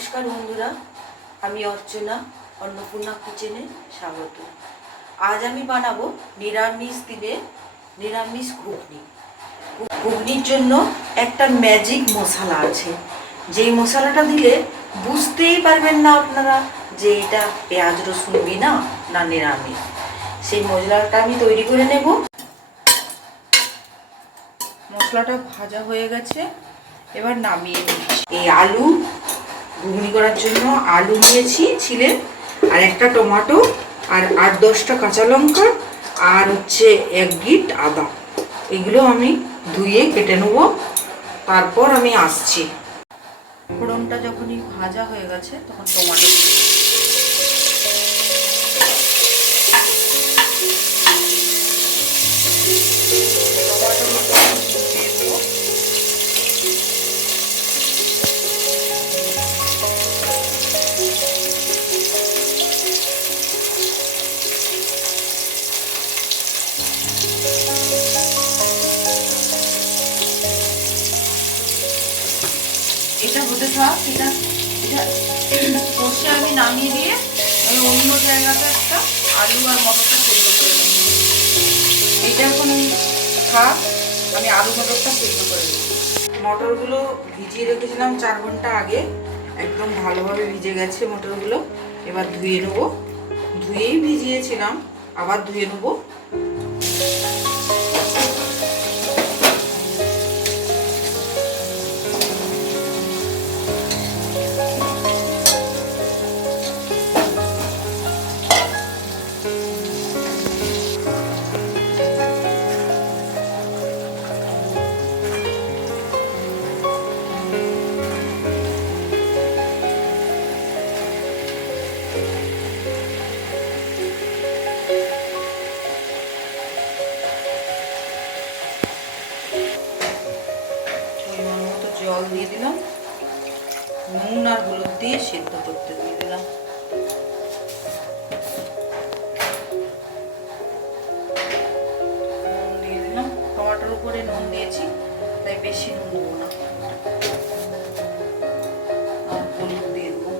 নমস্কার বন্ধুরা, আমি অর্চনা অন্নপূর্ণা কিচেনে স্বাগত। আজ আমি বানাবো নিরামিষ দিনে নিরামিষ ঘুগনি। ঘুগনির জন্য একটা ম্যাজিক মশলা আছে, যেই মশলাটা দিলে বুঝতেই পারবেন না আপনারা যে এটা পেঁয়াজ রসুন বিনা না নিরামিষ। সেই মশলাটা আমি তৈরি করে নেব। মশলাটা ভাজা হয়ে গেছে, এবার নামিয়ে নিচ্ছি। এই আলু ঘুগনি করার জন্য আলু নিয়েছি ছিলে, আর একটা টমেটো, আর 8-10টা কাঁচা লঙ্কা, আর হচ্ছে 1 গিট আদা। এগুলো আমি ধুয়ে কেটে নেব, তারপর আমি আসছি। ফোড়নটা যখনই ভাজা হয়ে গেছে তখন টমেটো এটা হতে থাক। এটা কষে আমি নামিয়ে দিয়ে আমি অন্য জায়গাতে একটা আলু আর মটরটা সেদ্ধ করে নেব। এটা এখন থাক, আমি আলু মটরটা সেদ্ধ করে নেব। মটরগুলো ভিজিয়ে রেখেছিলাম 4 ঘন্টা আগে, একদম ভালোভাবে ভিজে গেছে মটরগুলো। এবার ধুয়ে নেব, ধুয়েই ভিজিয়েছিলাম, আবার ধুয়ে নেব। জল দিয়ে দিলাম, নুন আর হলুদ দিয়ে সেদ্ধ করতে দিয়ে দিলাম। নুন দিয়ে দিলাম, টমেটোর উপরে নুন দিয়েছি তাই বেশি নুন দেবো না, আর হলুদ দিয়ে দেবো।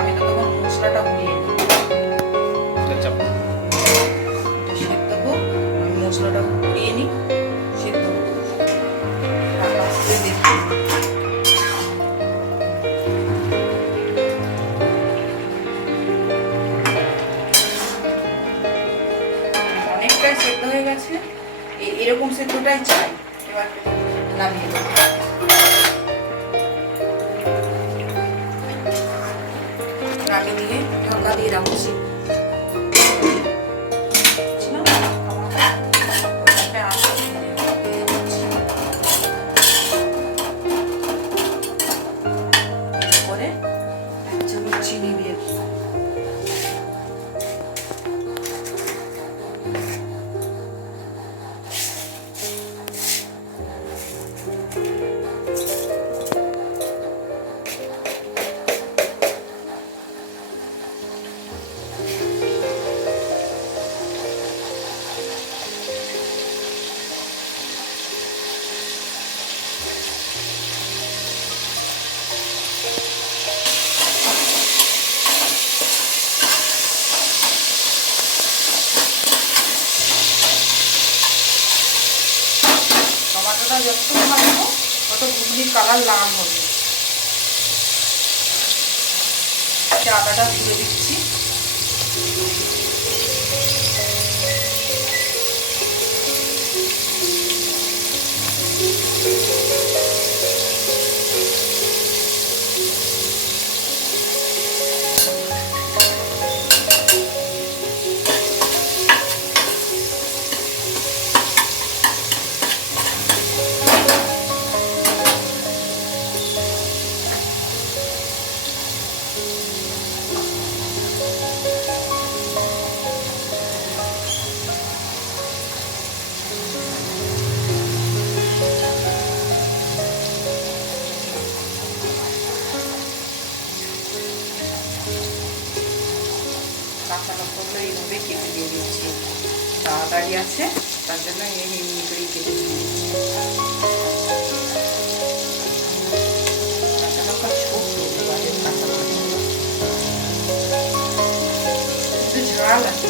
আমি তো তখন মশলাটা গুলিয়ে নিই, সেদ্ধ হোক, আমি মশলাটা গুলিয়ে নিই, সেদ্ধ হোক। অনেকটাই সেদ্ধ হয়ে গেছে, এরকম সেদ্ধটাই চাই। এবার নামিয়ে দেবো। নামিয়ে দিয়ে ঢাকা দিয়ে রাখছি। চিনি দিয়ে টমাটোটা যত ভাজবো তত ঘুগনির কালার লাল হবে। আদাটা দিয়ে দিচ্ছি, কাঁচা লঙ্কাগুলো এইভাবে কেটে দিয়ে দিচ্ছি, তাড়াতাড়ি আছে তার জন্য এমনি করেই কেটে দিয়ে দিচ্ছি। কাঁচা লঙ্কা ছোট কাঁচা লঙ্কাগুলো একটু ঝাল আছে।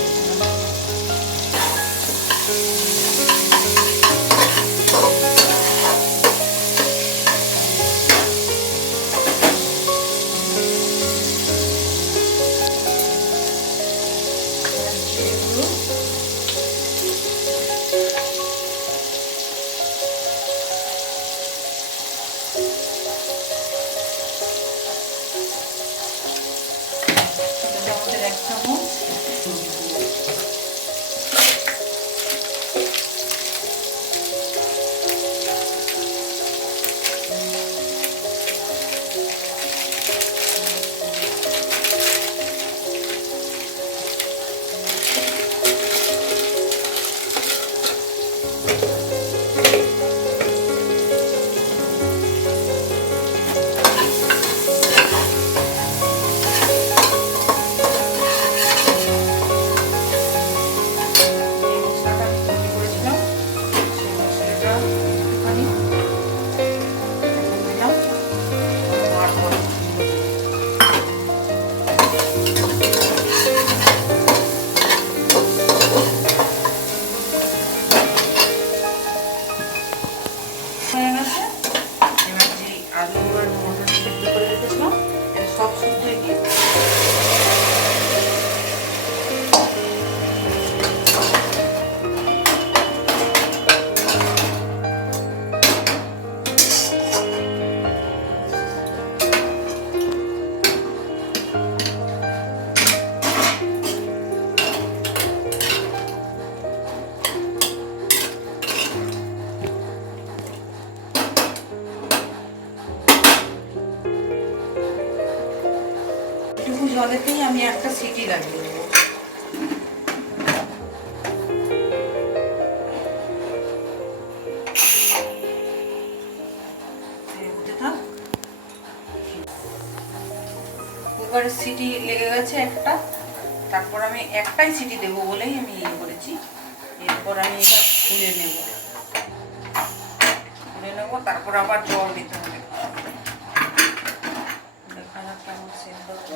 এক চামচ হয়ে গেছে। এবার যে আলু আর মটর সিদ্ধ করে রেখেছিলাম এটা সব শুদ্ধ দিয়ে একটু জলেতেই আমি একটা সিটি লাগিয়ে দেবো। কুকারের সিটি লেগে গেছে একটা, তারপর আমি একটাই সিটি দেবো বলেই আমি ইয়ে করেছি। এরপর আমি এটা তুলে নেব, তারপর আবার জল দিতে হবে। দেখা যাক কেমন সেদ্ধ হচ্ছে।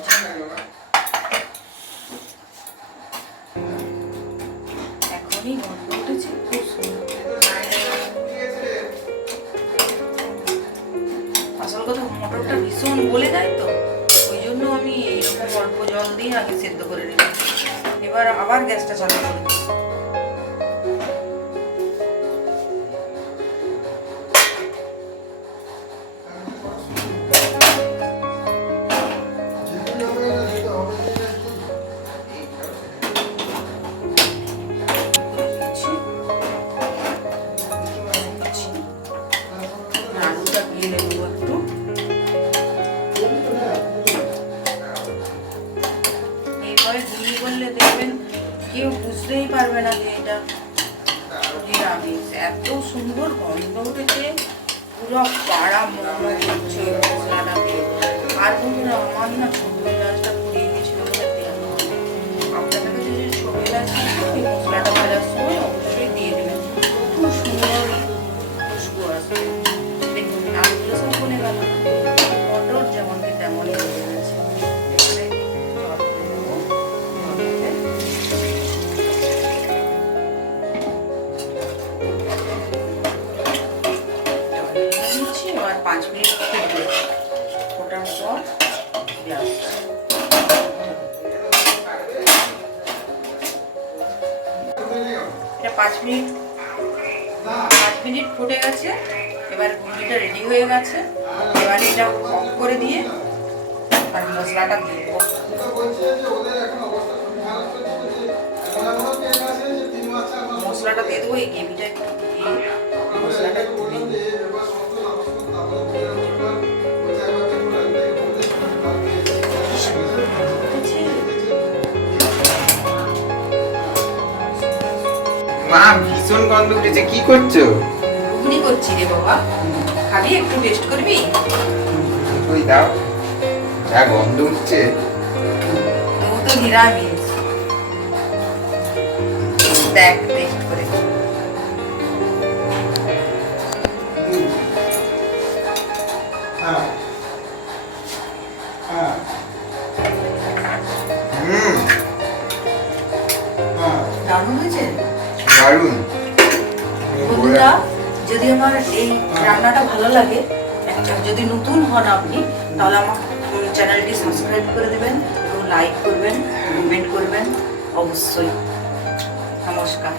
এখনই গন্ধ উঠেছে, খুব সুন্দর। আসল কথা মটরটা ভীষণ গলে যায় তো, ওই জন্য আমি এইরকম অল্প জল দিয়ে আগে সেদ্ধ করে নিলাম। এবার আবার গ্যাসটা চালু করে দিই। দেখবেন কেউ বুঝতেই পারবে না যে এটা নিরামিষ। এত সুন্দর গন্ধ উঠেছে, পুরো পাড়া মনে হচ্ছে মশলাটাকে। আর বন্ধুরা আমার না ছোটো এলাচটা পুড়িয়ে গেছিল, আপনাদের কাছে যদি ছোটো এলাচ এই মশলাটা ভাজার সময় অবশ্যই দিয়ে দেবেন, খুব সুন্দর খুশবু আসবে। দেখুন আলুগুলো সব বলে গেল, মটর যেমন কি তেমনই হয়ে গেছে। এবার 5 মিনিট ফুটবে, ফোটার পর এটা 5 মিনিট ফুটে গেছে। এবার ঘুগনিটা রেডি হয়ে গেছে। এবার এটা অফ করে দিয়ে আর মশলাটা দিয়ে দেবো। মশলাটা দিয়ে দেবো, এই গ্রেভিটা একটু দিয়ে মশলাটা মা ভীষণ গন্ধ উঠেছে, কি করছো? ঘুগনি করছি রে বাবা, খাবি? একটু টেস্ট করবি? ওই দাও, যা গন্ধ উঠছে। তো নিরামিষ, দেখ টেস্ট করে। দারুণ হয়েছে। দারুণ। বন্ধুরা, যদি আমার এই রান্নাটা ভালো লাগে, যদি নতুন হন আপনি, তাহলে আমার চ্যানেলটি সাবস্ক্রাইব করে দেবেন এবং লাইক করবেন, কমেন্ট করবেন অবশ্যই। নমস্কার।